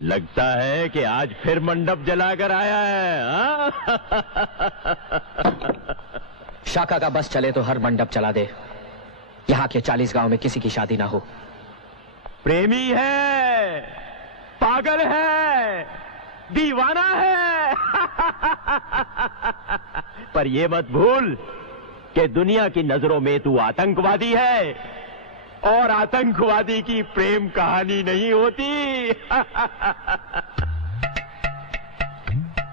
लगता है कि आज फिर मंडप जलाकर आया है, हाँ? शाका का बस चले तो हर मंडप जला दे। यहाँ के 40 गांव में किसी की शादी ना हो। प्रेमी है, पागल है, दीवाना है। पर ये मत भूल कि दुनिया की नजरों में तू आतंकवादी है और आतंकवादी की प्रेम कहानी नहीं होती।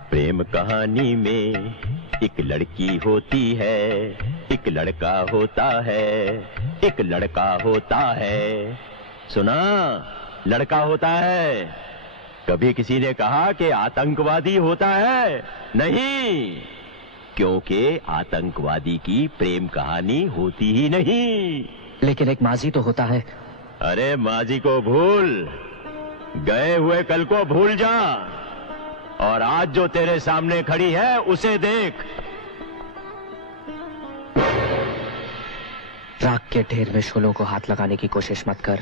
प्रेम कहानी में एक लड़की होती है, एक लड़का होता है, एक लड़का होता है। सुना, लड़का होता है। कभी किसी ने कहा कि आतंकवादी होता है? नहीं, क्योंकि आतंकवादी की प्रेम कहानी होती ही नहीं। लेकिन एक माजी तो होता है। अरे माजी को भूल, गए हुए कल को भूल जा और आज जो तेरे सामने खड़ी है उसे देख। राख के ढेर में शोलों को हाथ लगाने की कोशिश मत कर,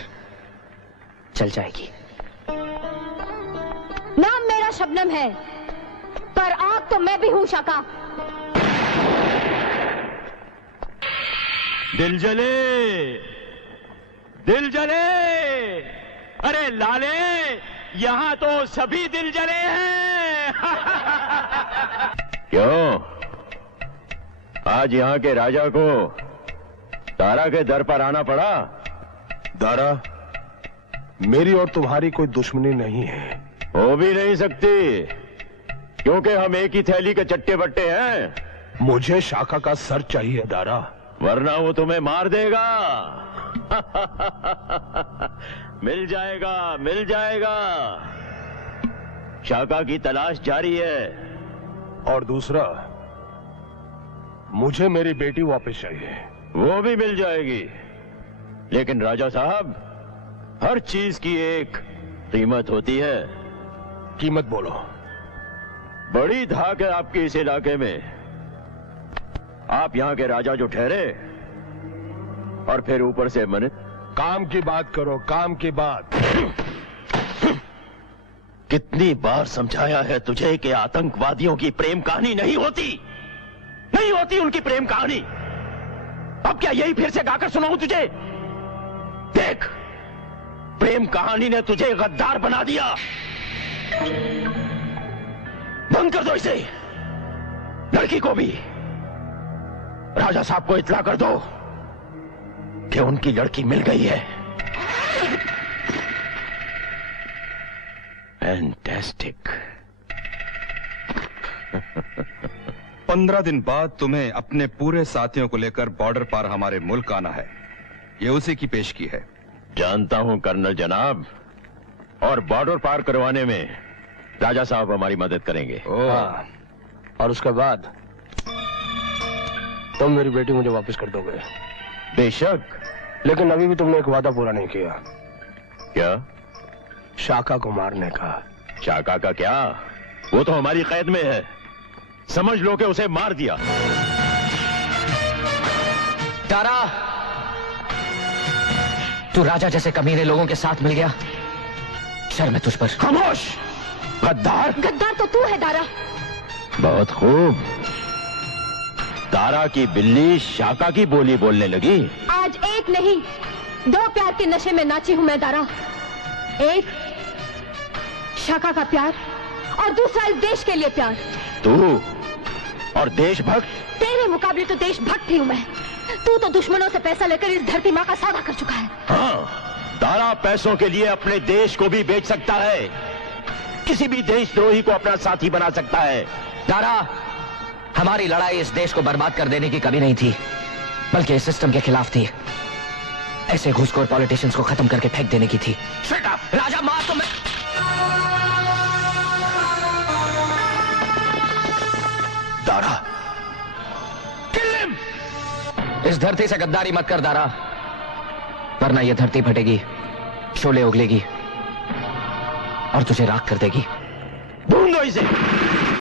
चल जाएगी। नाम मेरा शबनम है, पर आग तो मैं भी हूं शाका। दिल जले, दिल जले, अरे लाले, यहां तो सभी दिल जले हैं। क्यों, आज यहां के राजा को तारा के दर पर आना पड़ा? दारा, मेरी और तुम्हारी कोई दुश्मनी नहीं है। हो भी नहीं सकती, क्योंकि हम एक ही थैली के चट्टे बट्टे हैं। मुझे शाका का सर चाहिए दारा, वरना वो तुम्हें मार देगा। मिल जाएगा, मिल जाएगा। शाका की तलाश जारी है। और दूसरा, मुझे मेरी बेटी वापस चाहिए। वो भी मिल जाएगी, लेकिन राजा साहब, हर चीज की एक कीमत होती है। कीमत बोलो। बड़ी धाक है आपके इस इलाके में। आप यहाँ के राजा जो ठहरे और फिर ऊपर से मन। काम की बात करो, काम की बात। कितनी बार समझाया है तुझे कि आतंकवादियों की प्रेम कहानी नहीं होती, नहीं होती उनकी प्रेम कहानी। अब क्या यही फिर से गाकर सुनाऊं तुझे? देख, प्रेम कहानी ने तुझे गद्दार बना दिया। बंद कर दो इसे। लड़की को भी राजा साहब को इत्तला कर दो कि उनकी लड़की मिल गई है। फैंटास्टिक। 15 दिन बाद तुम्हें अपने पूरे साथियों को लेकर बॉर्डर पार हमारे मुल्क आना है। ये उसी की पेशगी है। जानता हूं कर्नल जनाब, और बॉर्डर पार करवाने में राजा साहब हमारी मदद करेंगे। हाँ, और उसके बाद तुम मेरी बेटी मुझे वापस कर दोगे। बेशक, लेकिन अभी भी तुमने एक वादा पूरा नहीं किया। क्या? शाका को मारने का। शाका का क्या? वो तो हमारी कैद में है। समझ लो कि उसे मार दिया। तारा, तू राजा जैसे कमीने लोगों के साथ मिल गया। शर्म है तुझ पर। खामोश, गद्दार। गद्दार तो तू है दारा। बहुत खूब। तारा की बिल्ली शाका की बोली बोलने लगी। आज एक नहीं, 2 प्यार के नशे में नाची हूं मैं दारा। एक शाका का प्यार और दूसरा इस देश के लिए प्यार। तू और देशभक्त? तेरे मुकाबले तो देशभक्त ही हूं मैं। तू तो दुश्मनों से पैसा लेकर इस धरती माँ का सौदा कर चुका है। हाँ, तारा पैसों के लिए अपने देश को भी बेच सकता है, किसी भी देशद्रोही को अपना साथी बना सकता है। तारा, हमारी लड़ाई इस देश को बर्बाद कर देने की कभी नहीं थी, बल्कि इस सिस्टम के खिलाफ थी। ऐसे घूसखोर पॉलिटिशियंस को खत्म करके फेंक देने की थी। राजा मार तो मैं। तारा, किल हिम। इस धरती से गद्दारी मत कर दारा, वरना यह धरती फटेगी, शोले उगलेगी और तुझे राख कर देगी। ढूंढो इसे।